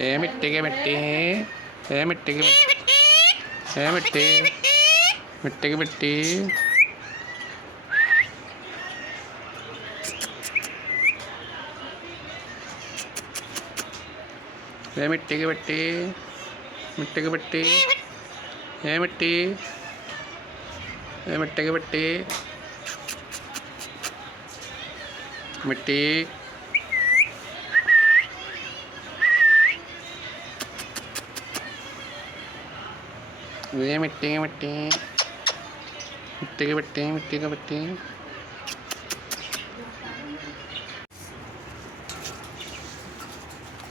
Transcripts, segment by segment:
मिट्टी के मिट्टी मिट्टी की मिट्टी मिट्टी की मिट्टी मिट्टी की मिट्टी मिट्टी की मिट्टी मिट्टी मिट्टी की मिट्टी मिट्टी ये मिट्टी की मिट्टी मिट्टी की मिट्टी मिट्टी की मिट्टी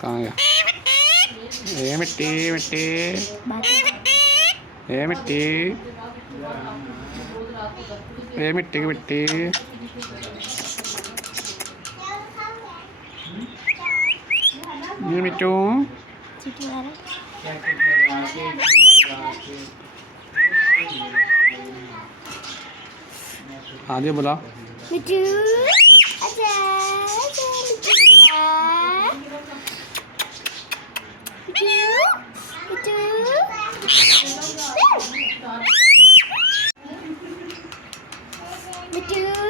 कहाँ गया ये मिट्टी मिट्टी ये मिट्टी ये मिट्टी की मिट्टी ये मिट्टू आगे बोला मिट्टू आजा आजा मिट्टू मिट्टू मिट्टू मिट्टू